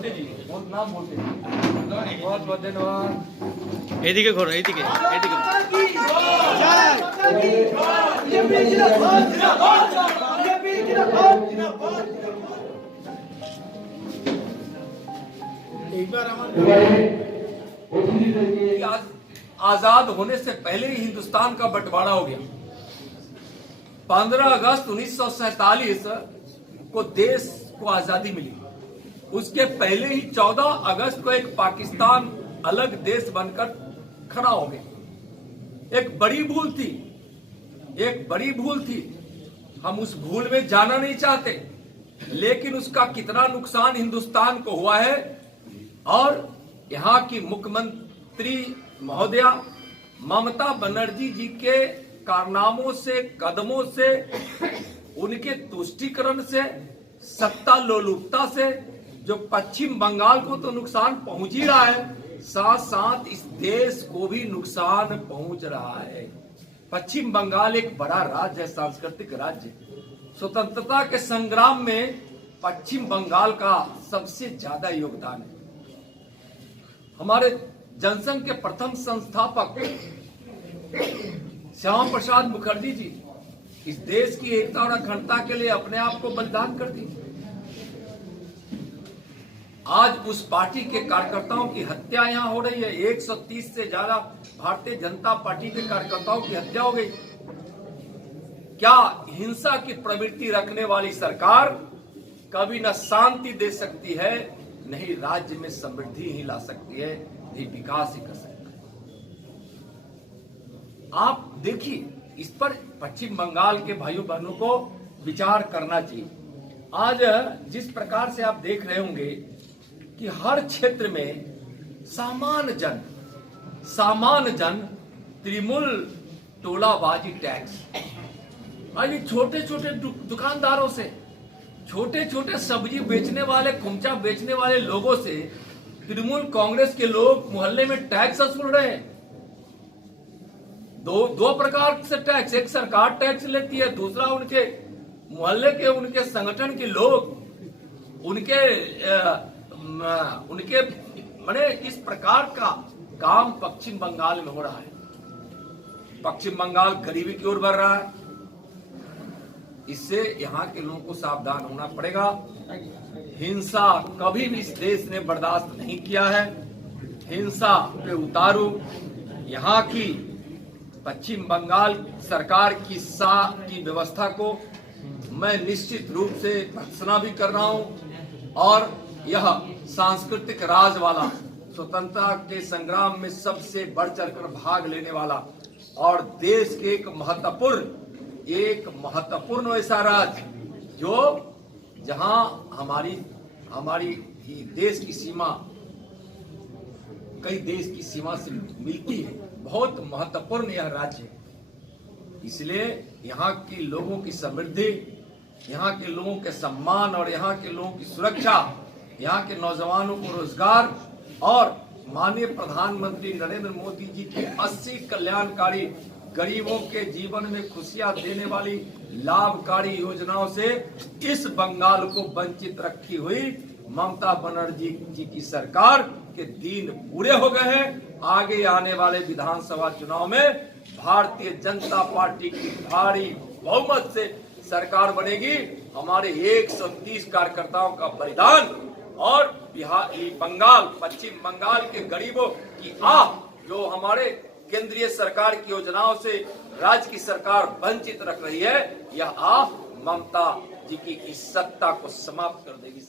নাম বলতে बहुत बहुत धन्यवाद। এদিকে ঘোরো, এইদিকে এইদিকে। आजाद होने से पहले ही हिंदुस्तान का बंटवारा हो गया। 15 अगस्त 1947 को देश को आजादी मिली। उसके पहले ही 14 अगस्त को एक पाकिस्तान अलग देश बनकर खड़ा हो गया। एक बड़ी भूल थी, एक बड़ी भूल थी। हम उस भूल में जाना नहीं चाहते, लेकिन उसका कितना नुकसान हिंदुस्तान को हुआ है। और यहाँ की मुख्यमंत्री महोदया ममता बनर्जी जी के कारनामों से, कदमों से, उनके तुष्टीकरण से, सत्ता लोलुपता से जो पश्चिम बंगाल को तो नुकसान पहुंच ही रहा है, साथ साथ इस देश को भी नुकसान पहुंच रहा है। पश्चिम बंगाल एक बड़ा राज्य है, सांस्कृतिक राज्य। स्वतंत्रता के संग्राम में पश्चिम बंगाल का सबसे ज्यादा योगदान है। हमारे जनसंघ के प्रथम संस्थापक श्यामा प्रसाद मुखर्जी जी इस देश की एकता और अखंडता के लिए अपने आप को बलिदान कर दी। आज उस पार्टी के कार्यकर्ताओं की हत्या यहाँ हो रही है। 130 से ज्यादा भारतीय जनता पार्टी के कार्यकर्ताओं की हत्या हो गई। क्या हिंसा की प्रवृत्ति रखने वाली सरकार कभी न शांति दे सकती है, नहीं राज्य में समृद्धि ही ला सकती है, नहीं विकास ही कर सकती है। आप देखिए, इस पर पश्चिम बंगाल के भाइयों बहनों को विचार करना चाहिए। आज जिस प्रकार से आप देख रहे होंगे कि हर क्षेत्र में सामान्य जन तृणमूल टोलाबाजी टैक्स, आज छोटे छोटे दुकानदारों से, छोटे छोटे सब्जी बेचने वाले, खुमचा बेचने वाले लोगों से तृणमूल कांग्रेस के लोग मोहल्ले में टैक्स वसूल रहे हैं। दो प्रकार से टैक्स, एक सरकार टैक्स लेती है, दूसरा उनके मोहल्ले के, उनके संगठन के लोग उनके माने इस प्रकार का काम पश्चिम बंगाल में हो रहा है। पश्चिम बंगाल गरीबी की ओर बढ़ रहा है। इससे यहाँ के लोगों को सावधान होना पड़ेगा। हिंसा कभी भी इस देश ने बर्दाश्त नहीं किया है। हिंसा पे उतारू यहाँ की पश्चिम बंगाल सरकार की व्यवस्था को मैं निश्चित रूप से भर्त्सना भी कर रहा हूँ। और यह सांस्कृतिक राज वाला, स्वतंत्रता के संग्राम में सबसे बढ़ चढ़कर भाग लेने वाला और देश के एक महत्वपूर्ण ऐसा राज्य जो जहां हमारी देश की सीमा कई देश की सीमा से मिलती है, बहुत महत्वपूर्ण यह राज्य है। इसलिए यहाँ के लोगों की समृद्धि, यहाँ के लोगों के सम्मान और यहाँ के लोगों की सुरक्षा, यहाँ के नौजवानों को रोजगार और माननीय प्रधानमंत्री नरेंद्र मोदी जी की 80 कल्याणकारी, गरीबों के जीवन में खुशियां देने वाली लाभकारी योजनाओं से इस बंगाल को वंचित रखी हुई ममता बनर्जी जी की सरकार के दिन पूरे हो गए हैं। आगे आने वाले विधानसभा चुनाव में भारतीय जनता पार्टी की भारी बहुमत से सरकार बनेगी। हमारे 130 कार्यकर्ताओं का बलिदान और पश्चिम बंगाल के गरीबों की आह, जो हमारे केंद्रीय सरकार की योजनाओं से राज्य की सरकार वंचित रख रही है, यह आह ममता जी की इस सत्ता को समाप्त कर देगी।